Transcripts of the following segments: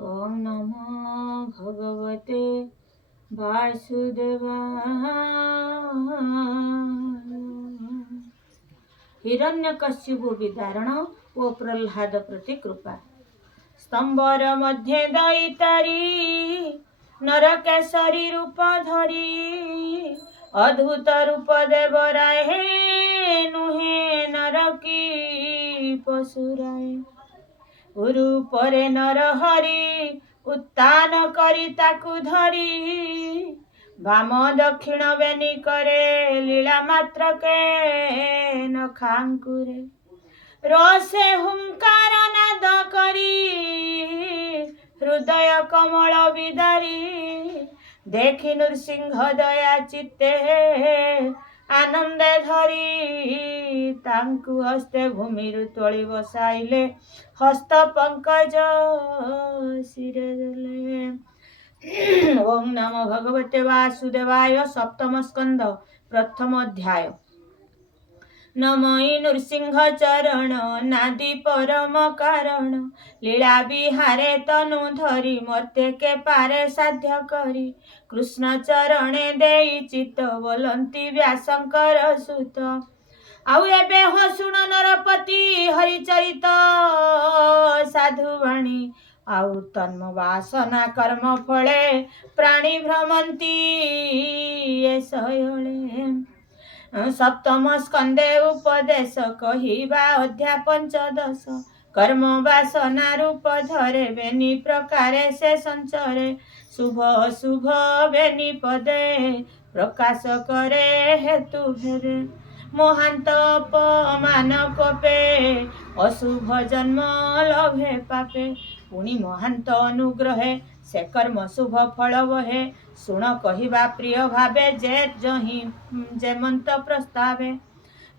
ओम नमो भगवते वासुदेवाय। हिरण्यकश्यप विदारण ओ प्रह्लाद प्रति कृपा। स्तंभर मध्य दैतारी नरकेशरी रूप धरी अद्भुत रूप देवराय नुहे नरकी पशुराय। रूपरे नरहरि उत्तान करी ताकु धरी वाम दक्षिण बेनी करे लीला मात्र के नखांकुरे रसे हुंकार नाद करी हृदय कमल विदारी देखि नृसिंह दया चित्ते आनंदे धरी तांकु हस्ते भूमिरु तोଳି बसाइले हस्त पंकज शिरे देले। ओम नमो भगवते वासुदेवाय। सप्तम स्कंद प्रथम अध्याय। नमोई नृसिंह चरण नादि परम कारण लीला विहारे तनु धरी मर्त्य के पारे साध्य करी कृष्ण चरणे देई चित्त बोलंती व्यासंकर सुत। आउ एबे हो सुन नरपति हरिचरित साधुवाणी आउ तन्म वासना कर्म फले प्राणी भ्रमंती ये सयळे। सप्तम स्कंदे उपदेश कहिबा अध्याय पंचदश। कर्म वासना रूप धरे बेनी प्रकारे से संचरे शुभ अशुभ बेनी पदे प्रकाश करे हेतु भेदे। महांत अपमान कोपे अशुभ जन्म लभे पापे पुणी महांत अनुग्रहे से कर्म शुभ फल वहे। सुण कहिबा प्रिय भावे जे जही जेमंत प्रस्तावे।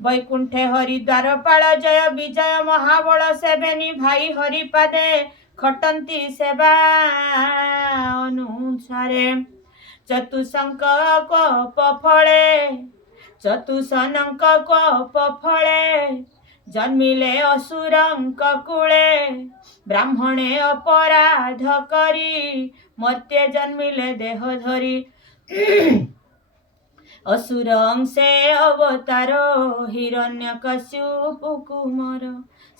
वैकुंठे हरिद्वार पाल जय विजय महाबल सेवेनी भाई हरिपादे खटंती सेवा अनुसारे। चतुसंक कोप फले जन्मिले असुरंक कुले ब्राह्मणे अपराध करी मर्त्य जन्मिले देह धरी। असुर अंशे अवतार हिरण्यकश्यप कुमार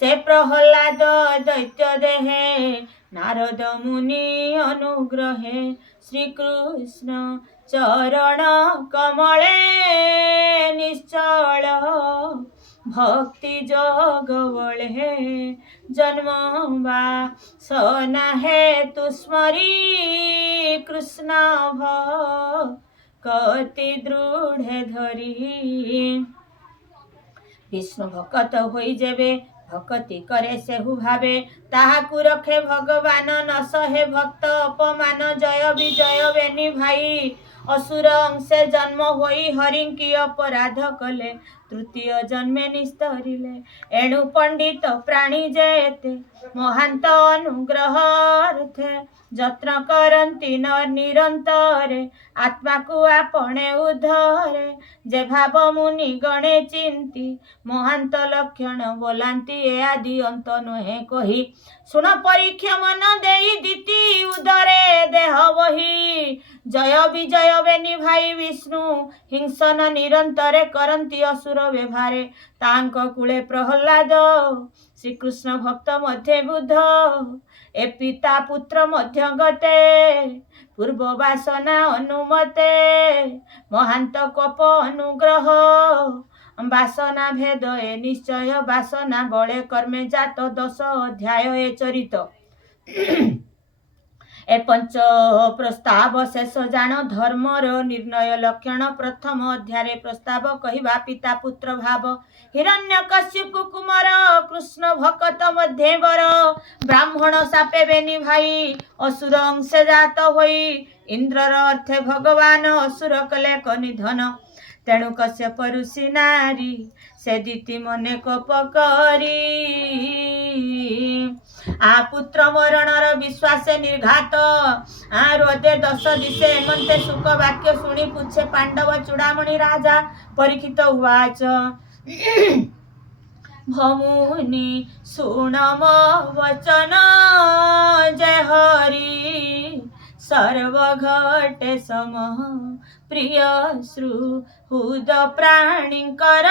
से प्रह्लाद दैत्य देहे नारद मुनि अनुग्रहे। श्री कृष्ण चरण कमले निश्चल भक्ति जोगवळे जन्म वासना हेतु स्मरी कृष्ण भक्ति दृढ़ धरी। विष्णु भक्त होई जेबे भक्ति करे सेहु भावे ताहाकु रखे भगवान न सहे भक्त अपमान। जय विजय बेनी भाई असुर अंशे जन्म होई हरिंकी अपराध कले तृतीय जन्मे निस्तरिले। एणु पंडित प्राणी जेते महांत अनुग्रह अर्थे जत्न करंती न निरंतरे आत्मा को आपणे उद्धरे। जे भाव मुनि गणे चिंती महांत लक्षण बोलांती ए आदि अंत नुहे कही। सुन परीक्षा मन देई दीति उदरे देह वही। जय विजय बेनी भाई विष्णु हिंसन निरंतरे करंती असुर व्यवहारे। तांक कूले प्रह्लाद श्रीकृष्ण भक्त मध्य बुद्ध ए पिता पुत्र मध्य गते पूर्व वासना अनुमते महांत कोप अनुग्रह वासना भेद ए निश्चय वासना बळे कर्मे जात। 10 अध्याय ए चरित। ए पंच प्रस्ताव शेष जान धर्मर निर्णय लक्षण। प्रथम अध्याय प्रस्ताव कहिबा पिता पुत्र भाव हिरण्यकश्यप कुमार कृष्ण भक्त मध्यवर ब्राह्मण सापे बेनी भाई असुर अंशे जात होई इंद्रर अर्थे भगवान असुर कले निधन। तेणु कश्यप ऋषि नारी से दीति मने कोप करी आ पुत्र मरणर विश्वास निर्घात आ रोदे 10 दिशे एमंते सुख वाक्य शुणी पुछे पांडव चूड़ामणि राजा। परीक्षित उवाच भमुनि सुण मो वचन जय हरि सर्वघटे समः प्रिय सुहृद प्राणीकर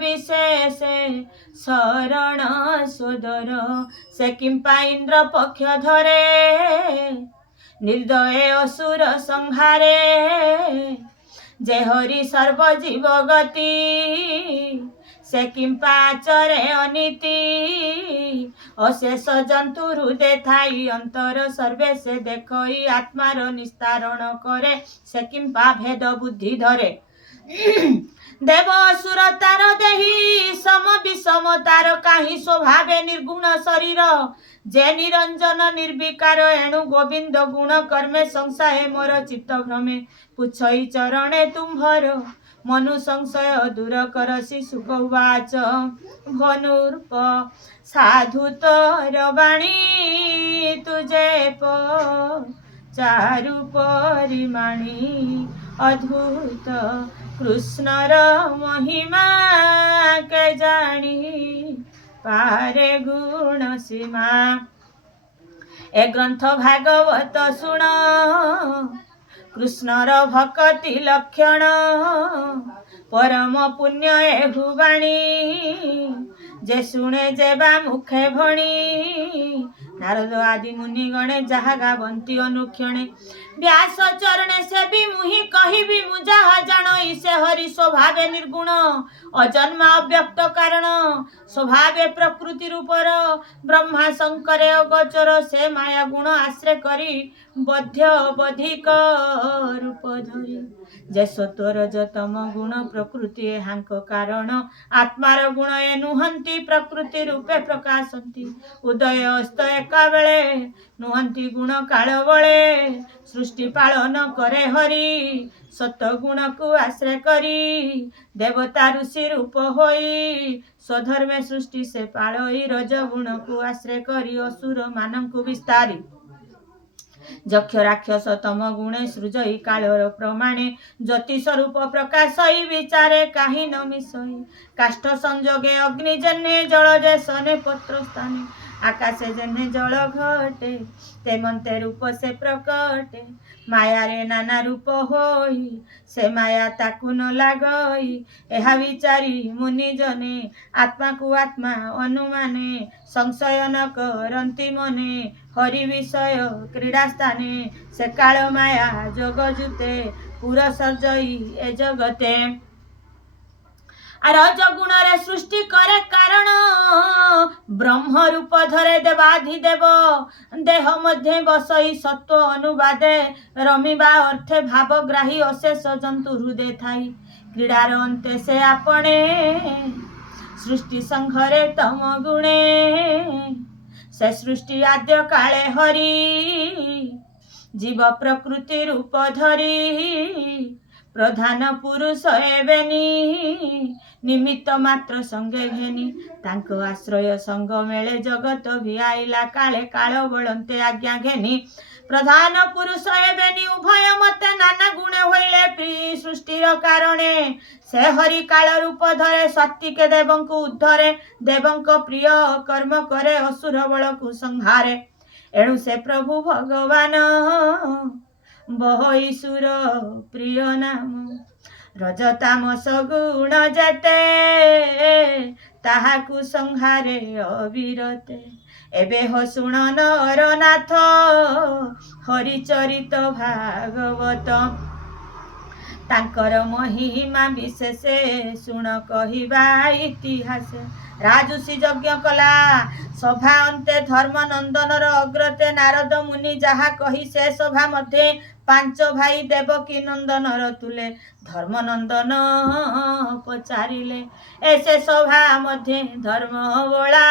विशेषे शरण सोदर से किंपा इंद्र पक्ष धरे निर्दये असुर संहारे जे हरि सर्वजीव गति से किंपा आचरे अनीति अशेष जंतु हृदय थाई अंतर सर्वे से देखई आत्मार निस्तारण करे से किंपा भेद बुद्धि धरे देव असुर तार देही सम विषम तार काही स्वभावे निर्गुण शरीर जे निरंजन निर्विकार एणु गोविंद गुण कर्मे संशय मोर चित्त भ्रमे पुछई चरणे तुम्भर मनु संशय दूर करसी सुख उवाच भनुर्प साधु तोर वाणी तुझे चारु परिमाणी अद्भुत कृष्णर महिमा के जानी पारे गुण सीमा ए ग्रंथ भागवत सुण कृष्णर भक्ति लक्षण परम पुण्य एहुवाणी जे शुणे जेबा मुखे भणी नारद आदि मुनि गणे जहा गावंती अनुक्षणे व्यास चरणे से भी मुहि कहिबी मु जहा जानो से हरि स्वभावे निर्गुण अजन्मा अव्यक्त कारण स्वभावे प्रकृति रूपर ब्रह्मा शंकर अगोचर से माया गुण आश्रय करी बध्य बधिक रूप धरी जे सत्वर जतम गुण प्रकृति हांक कारण आत्मार गुण ए नुहंती प्रकृति रूपे प्रकाशंती उदय अस्त एका बेले नुहंती गुण काल बळे सृष्टि पालन करे हरि सत गुण को आश्रय करी देवता ऋषि रूप होई स्वधर्मे सृष्टि से पालई रज गुण को आश्रय करी असुर मान को विस्तारी যক্ষ রাক্ষস তম গুণে সৃজই কালর প্রমাণে জ্যোতি স্বরূপ প্রকাশই বিচারে কাহি ন মিশই কাষ্ঠ সংযোগে অগ্নি জন্যে জল যে সনে পত্র স্থানে আকাশে জন্যে জল ঘটে তেমন্তে রূপ সে প্রকটে মায়ারে নানা রূপ হই সে মায়া তাকু ন লাগই এহা বিচারি মুনি জনে আত্মাকু আত্মা অনুমানে সংশয় ন করন্তি মনে हरि विषय क्रीड़ा स्थाने से काल माया जोग जुते पूरा सर्जई ए जगते रज गुण रे सृष्टि करे कारण ब्रह्म रूप धरे देवाधिदेव देह मध्य बसई सत्व अनुवादे रमिबा अर्थे भावग्राही अशेष जंतु हृदय थाई क्रीडार अंते से आपणे सृष्टि संघरे तम गुणे से सृष्टि आद्य काले हरि जीव प्रकृति रूप धरी प्रधान पुरुष एवेनी निमित्त मात्र संगे घेनी तांको आश्रय संग मेले जगत भी आइला काले काल बलंते आज्ञा घेनी प्रधान पुरुष एवेनी उभय मते नाना गुणे होइले प्री सृष्टिर कारणे से हरि काल रूप धरे सात्विक देवं को उद्धरे देवं को प्रिय कर्म करे असुर बल को संहारे एणु से प्रभु भगवान बहई सुर प्रिय नाम रजतामस गुण जेते ताहाकु संहारे अविरते एबे हो सुण नरनाथ हरिचरित भागवत तांकर महिमा विशेषे सुण कहिबा इतिहास राजुषी यज्ञ कला सभा अंते धर्म नंदनर अग्रते नारद मुनि जहा कही से सभा मध्य पांच भाई देवकी नंदनर तुले धर्म नंदन पचारिले ऐसे सभा मध्य धर्म बोला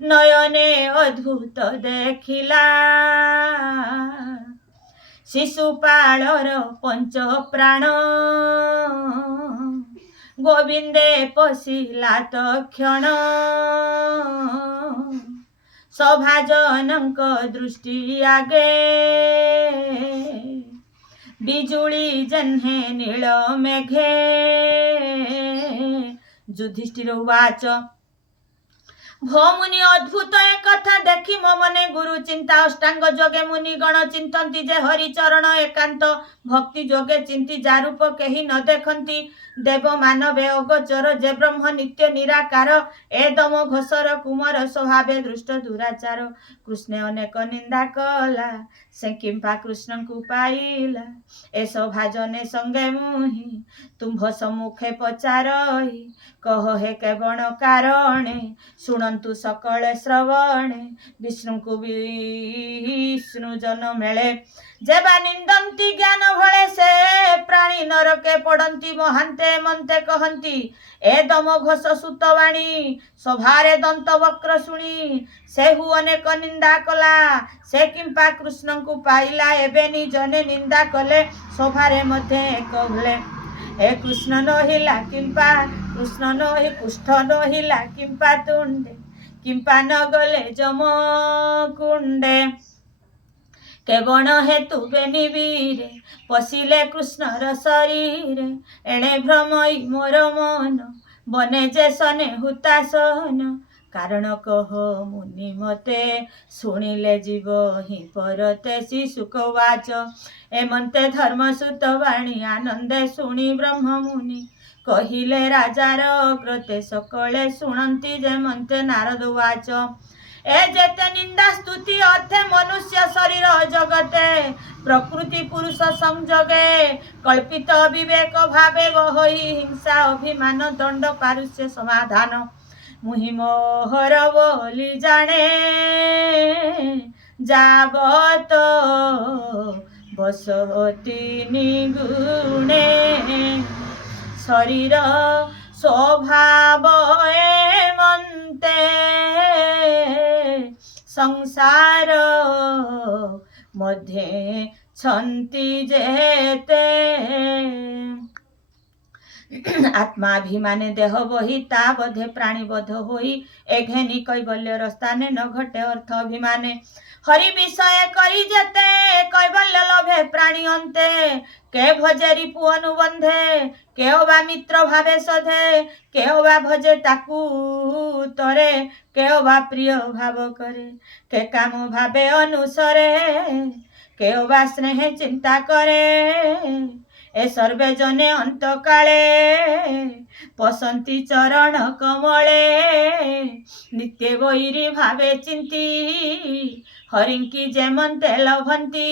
नयने अद्भुत देखिला शिशुपालर पंच प्राण गोविंदे पशिला तक्षण सभाजनक दृष्टि आगे बिजुली जन्हे नील मेघे युधिष्ठिर उवाच भो मुनि अद्भुत कथा देख देखी मो मने गुरु चिंता अष्टांग जोगे मुनि गण चिंतती जे हरि चरण एकांत भक्ति जोगे चिंती जारूप केही न देखती देव मानवे अगोचर जे ब्रह्म नित्य निराकार ए दम घोषर कुमार स्वभावे दृष्ट दुराचार कृष्ण अनेक निंदा कला से किंपा कृष्ण को पाइला ए सौभाजने संगे मुहि तुम्भ सम्मुखे पचारई कह हे केवण कारणे शुणन्तु सकले श्रवणे विष्णु को विष्णु जन मेले जेबा निंदंती ज्ञान भले से प्राणी नरके पड़ती महांते मनते कहती ए दम घोष सुतवाणी सभारे दंत वक्र शुणी सेहु अनेक निंदा कला से किंपा कृष्ण को पाइला एबे निजने निंदा कले सभारे मध्य एक भले हे कृष्ण नहिला किंपा कृष्ण नहि कुष्ठ नहिला किंपा तुंडे किंपा न गले जम कुंडे केवण हेतु बेनिवीरे पशिले कृष्णर शरीरे एणे भ्रमई मोर मन बने जे सने हुतासन कारण कह मुनि मते शुणिले जीव हि परते शिशुकवाच एमंते धर्मसुत वाणी आनंदे शुणी ब्रह्म मुनि कहिले राजार अग्रते सकले शुणंती जेमंते नारद वाच ए जेते निंदा स्तुति अर्थे मनुष्य शरीर जगते प्रकृति पुरुष संजोगे कल्पित विवेक भावे वही हिंसा अभिमान दंड पारुष्य समाधान मुहि मोहर बोली जाने जाबत बसती निगुणे शरीर स्वभाव एमंते संसार मध्ये छंती जेते आत्माभिमाने देह बही ता बधे प्राणी बध होई एघेनी कैवल्य रस्ताने न घटे अर्थ अभिमाने हरि विषय करी जेते कैवल्य लभे प्राणी अंते के भजे रिपु अनुबंधे के बा मित्र भावे सधे के बा भजे ताकू तरे के बा प्रिय भाव करे के काम भावे अनुसरे के बा स्नेह चिंता करे ए सर्वे जने अंत काले पसंती चरण कमले नित्य वैरी भावे चिंती हरिंकी जेमंते लभंती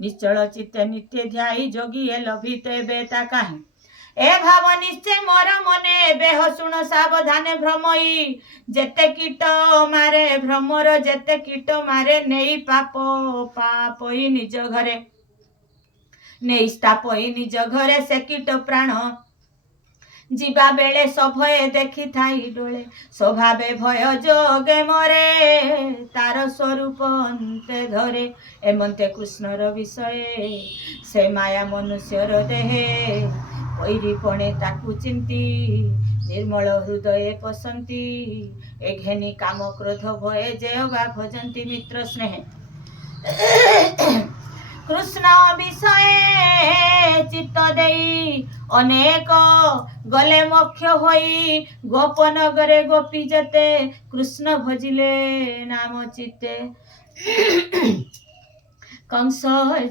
निश्चल चित्ते नित्य ध्यायी जोगी ए लभिते बेता काहे ए भाव निश्चय मोर मने बेह शुण सावधाने भ्रमई जेते कीट मारे भ्रमर जेते कीट मारे नेई पाप पापई निज घरे नेस्तापई निज घरे से कीट प्राण जीवा बेले सभये देखी थाई डोले स्वभावे भय जोगे मरे तार स्वरूप अंते धरे एमंते कृष्णर विषय से माया मनुष्यर देहे पैरीपणे ताकू चिंती निर्मल हृदय पसंती एघेनी काम क्रोध भये जेवा भजंती मित्र स्नेह कृष्ण विषय चित्त देई अनेक गले मुख्य होई गोपनगरे गोपी जते कृष्ण भजिले नाम चित्ते कंस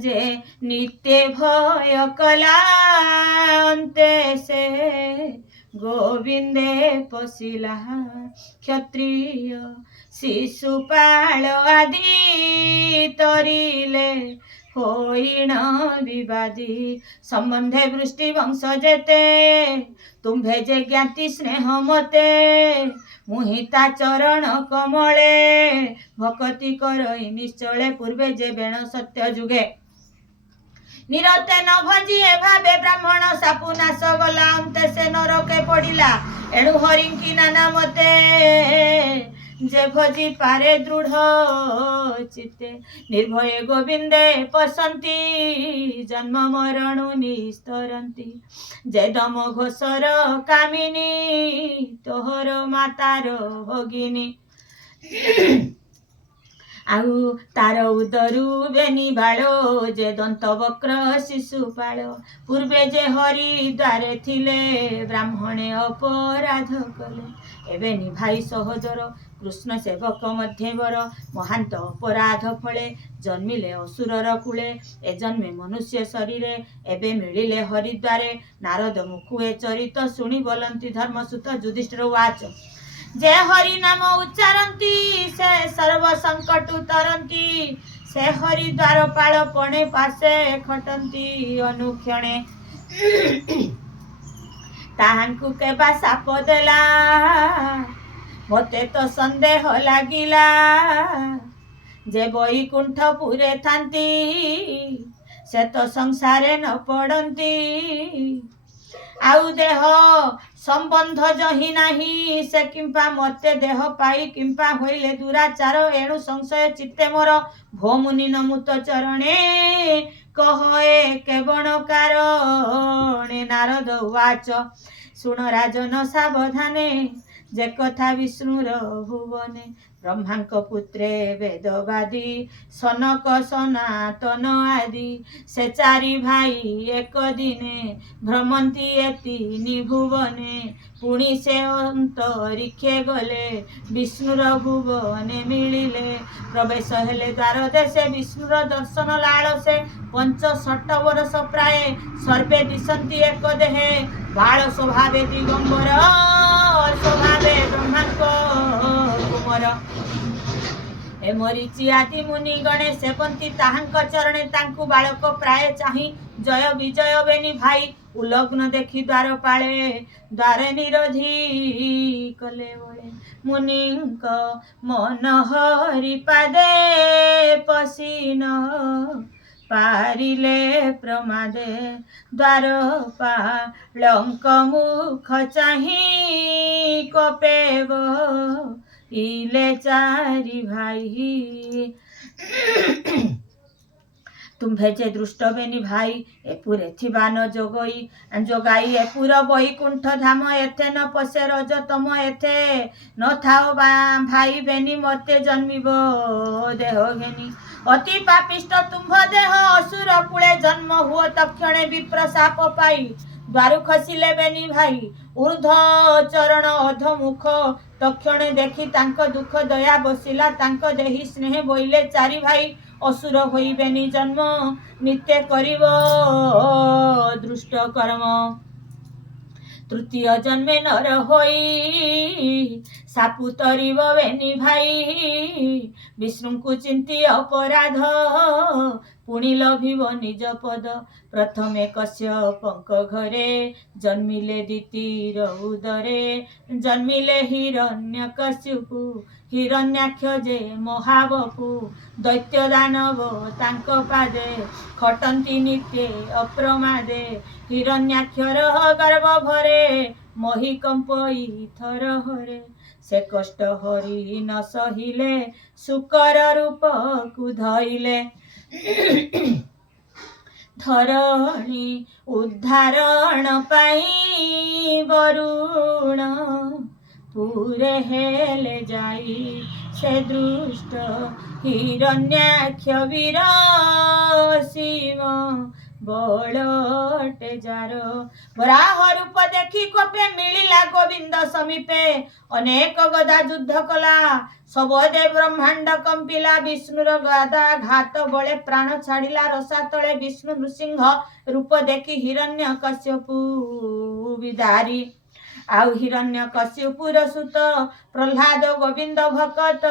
जे नित्य भय कला अंते से गोविंदे पशिला क्षत्रिय शिशुपाल आदि तरिले होइण विवादी संबंधे वृष्टि वंश जेते तुम्भे जे ज्ञाति स्नेह मते मुहिता चरण कमले भक्ति करई निश्चले पूर्वे जे बेण सत्य जुगे निरते न भजी भावे ब्राह्मण सापु नाश गला अंते से नरके पड़िला एणु हरिंकी नाना मते जे भजी पारे दृढ़ चित्ते निर्भय गोविंदे पसंती जन्म मरणु निस्तरंती जे दम घोषर कामिनी तोहर मातार भगिनी आउ तार उदरु बेनी बालो जे दंत वक्र शिशुपाल पूर्वे जे हरि द्वारे थिले ब्राह्मणे अपराध कले एबे भाई सहोदर कृष्ण सेवक मध्यवर महांत अपराध फले जन्मिले असुरर कूले ए जन्मे मनुष्य शरीर एबे मिलिले हरिद्वारे नारद मुखुए चरित शुणी बोलंती धर्मसुत युधिष्ठिर वाच जे हरि नाम उच्चारती से सर्व संकट उतरती से हरिद्वार पाल पणे पासे खटंती अनुक्षणे ताहांकु केबा साप देला मते तो संदेह लागिला जे बैकुंठपुरे थांती से तो संसारे न पड़ती आउ देह संबंध जही नाही से किंपा मते देह पाई किंपा होइले दुराचार एणु संशय चित्ते मोर भो मुनि नमुत चरणे कहे केवण कारणे नारद उवाच शुण राजन सावधाने जे कथा विष्णुर भुवने ब्रह्मांक पुत्रे वेदवादी सनक सनातन आदि से चारि भाई एक दिने भ्रमंती एति भुवने पुणी से अंतरिक्षे गले विष्णुर भुवने मिलिले प्रवेश हेले द्वार देशे विष्णुर दर्शन लालसे 65 वर्ष प्राय सर्वे दिशंती एक देहे बाल स्वभावे दिगंबर स्वभावे ब्रह्मांक कुमर ए मरीचि आदि मुनि गणे सेवंती ताहांक चरणे तांकु बालक प्राय चाहि जय विजय बेनी भाई उलग्न देखि द्वार पाले द्वारे निरोधी कले बळे मुनिंक मन हरि पादे पसीन पारिले प्रमादे द्वार पालंक मुख चाहि कपेव इले चारि भाई तुम्भे जे दृष्ट बेनी भाई एपुरे थिबा न जोगाई एपुर बैकुंठ धाम एथे न पसे रजतम एथे न थाओ भाई बेनी मते जन्मिबो देह घेनी अति पापिष्ट तुम्भ देह असुर कूले जन्म हुओ तक्षणे विप्र शाप पाई द्वारु खसिले बेनी भाई ऊर्ध चरण अध मुख तक्षणे देखि तांक दुख दया बसिला तांक देहि स्नेह बोइले चारि भाई असुर होइबेनी जन्म नित्य करिब दृष्ट कर्म तृतीय जन्मे नर होई सापु तरिब बेनी भाई विष्णु को चिंती अपराध पुणी लभिब निज पद प्रथमे कश्यपंक घरे जन्मिले द्वितीय उदरे जन्मिले हिरण्यकश्यपु हिरण्याक्ष जे महाबपु दैत्य दानव तांक पादे खटंती नित्ये अप्रमादे हिरण्याक्षर गर्भ भरे मही कंपई थर हरे से कष्ट हरि न सहिले सुकर रूप को धइले धरणी उद्धारण पाई वरुण पूरे हेले जाई से दृष्ट हिरण्याक्ष वीर शिव बड़टे जार वराह रूप देखी कोपे मिलिला गोविंद समीपे अनेक गदा युद्ध कला सबदे ब्रह्मांड कंपिला विष्णुर गदा घात बळे प्राण छाड़िला रसा तले विष्णु नृसिंह रूप देखी हिरण्य कश्यपु विदारी आउ हिरण्य कश्यपुर सुत प्रह्लाद गोविंद भकत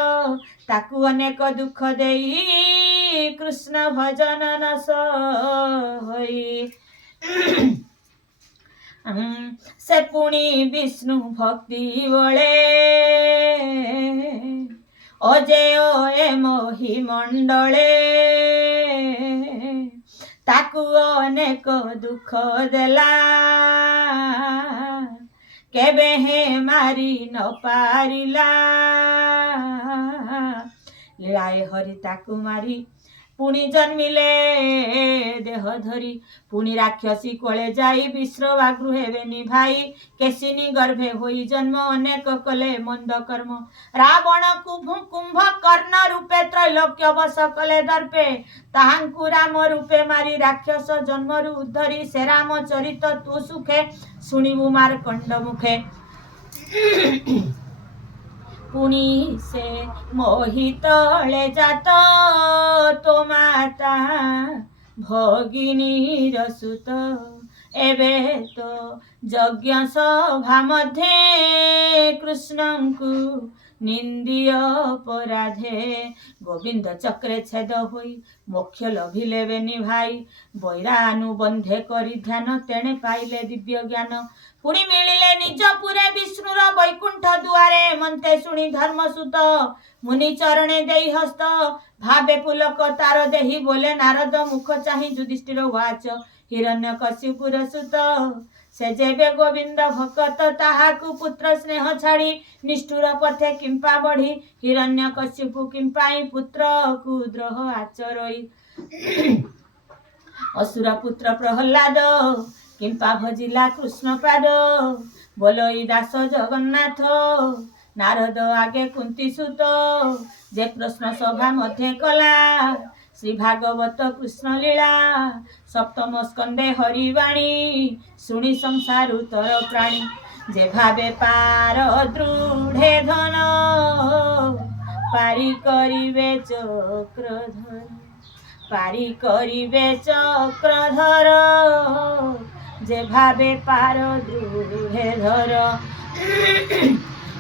ताकू अनेक दुख देई कृष्ण भजन न सही से पुणी विष्णु भक्ति बळे अजेय ए मोहि मंडले ताकू अनेक दुख देला केबे हे मारी न पारिला लीलाए हरि ताकू मारी पुणी जन्मिले देह धरी पुणी राक्षसी कोले जाई विश्रवा गृहे बेनी भाई केशिनी गर्भे होई जन्म अनेक कले मंद कर्म रावण कुंभ कर्ण रूपे त्रैलोक्य वश कले दर्पे ताहांकु राम रूपे मारी राक्षस जन्मरु उद्धरी से राम चरित तु सुखे शुणिबु मार्कंड मुखे पुणी से मोहित ले जात तो माता भगिनी रसुत एबे तो यज्ञ सभा मध्ये कृष्ण को निंदिय अपराधे गोविंद चक्रे छेद होई मोक्ष लभिले बेनी भाई बैरानुबंधे करी ध्यान तेणे पाइले दिव्य ज्ञान पुणी मिलिले निज पुरे विष्णुर वैकुंठ दुआरे मनते शुणी धर्मसुत मुनि चरणे देई हस्त भावे पुलक तार देही बोले नारद मुख चाहि युधिष्ठिर वाच हिरण्यकश्यपुर सुत से जेबे गोविंद भकत ताहाकु पुत्र स्नेह छाड़ी निष्ठुर पथे किंपा बढ़ी हिरण्यकश्यपु किंपाई पुत्र को द्रोह आचरई असुर पुत्र प्रहलाद किंपा भजिला कृष्ण पाद बोलई दास जगन्नाथ नारद आगे कुंती सुत जे प्रश्न सभा मध्य कला श्री भागवत कृष्ण लीला सप्तम स्कंदे हरिवाणी शुणी संसार उतर प्राणी जे भावे पार दृढ़े धन पारी करिवे चक्रधर पारी करिवे चक्रधर जे भावे पार दृढ़े धर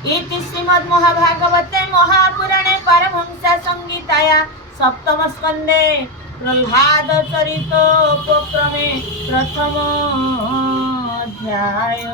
इति श्रीमद् महाभागवते महापुराणे पारमहंस संहिताया सप्तम स्कंदे प्रह्लाद चरितोपक्रमे प्रथम अध्याय।